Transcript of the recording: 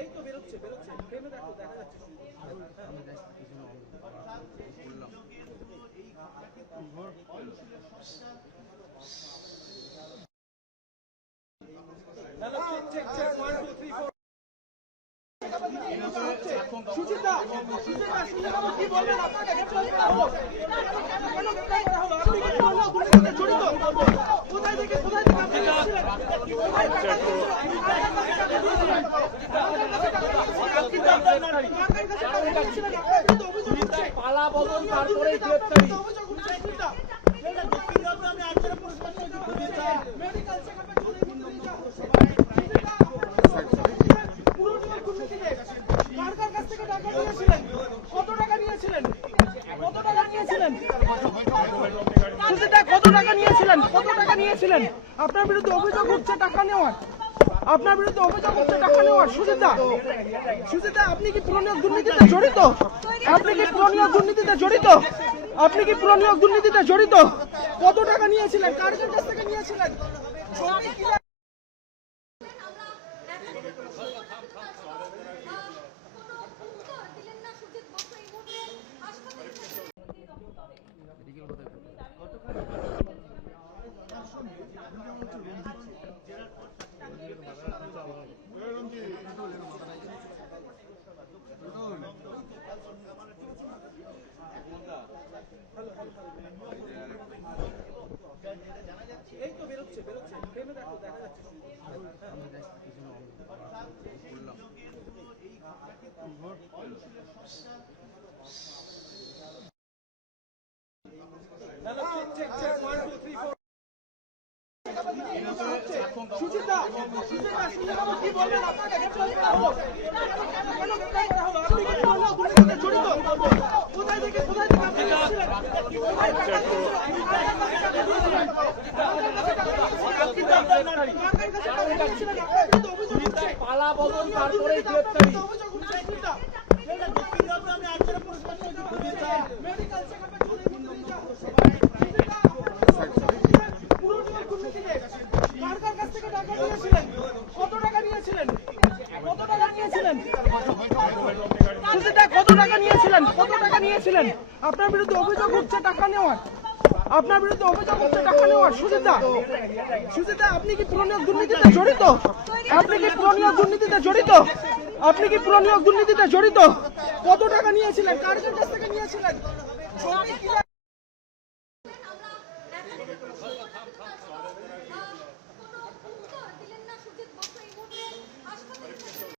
এই তো বেরোচ্ছে ফ্রেমে দেখো দেখা যাচ্ছে। সুচিতা কি বলবেন? আপনাকে গ্রেফতার করা হলো, কেন গ্রেফতার করা হলো? আপনি কি দুর্নীতিতে জড়িত? কোথায় থেকে আপনি এসেছিলেন? পালা বদল তারপরে গ্রেফতারি। মেডিকেল চেকআপে কার কাছ থেকে টাকা নিয়েছিলেন? কত টাকা নিয়েছিলেন? কত টাকা নিয়েছিলেন? সুচিতা কত টাকা নিয়েছিলেন? কত টাকা নিয়েছিলেন? আপনার বিরুদ্ধে অভিযোগ উঠছে টাকা নেওয়ার। আপনার বিরুদ্ধে অভিযোগ উঠছে টাকা নেওয়ার। সুচিতা আপনি কি পুরনিয়োগ দুর্নীতিতে জড়িত? আপনি কি পুরনিয়োগ দুর্নীতিতে জড়িত? আপনি কি পুরনিয়োগ দুর্নীতিতে জড়িত? কত টাকা নিয়েছিলেন? কার কাছ থেকে নিয়েছিলেন? এই তো বেরোচ্ছে ফ্রেমে দেখো দেখা যাচ্ছে। সুচিতা কি বলবেন? আপনাকে গ্রেফতার করা হলো, কেন গ্রেফতার করা হলো? আপনি কি দুর্নীতিতে জড়িত? কোথায় থেকে আপনি এসেছিলেন? পালা বদল তারপরে গ্রেফতারি। মেডিকেল চেকআপে কার কাছ থেকে টাকা নিয়েছিলেন? কত টাকা নিয়েছিলেন? কত টাকা নিয়েছিলেন? সুচিতা কত টাকা নিয়েছিলেন? কত টাকা নিয়েছিলেন? আপনার বিরুদ্ধে অভিযোগ উঠছে টাকা নেওয়ার। আপনার বিরুদ্ধে অভিযোগ উঠছে টাকা নেওয়ার। সুচিতা আপনি কি পুরনিয়োগ দুর্নীতিতে জড়িত? আপনি কি পুরনিয়োগ দুর্নীতিতে জড়িত? আপনি কি পুরনিয়োগ দুর্নীতিতে জড়িত? কত টাকা নিয়েছিলেন? কার কাছ থেকে নিয়েছিলেন?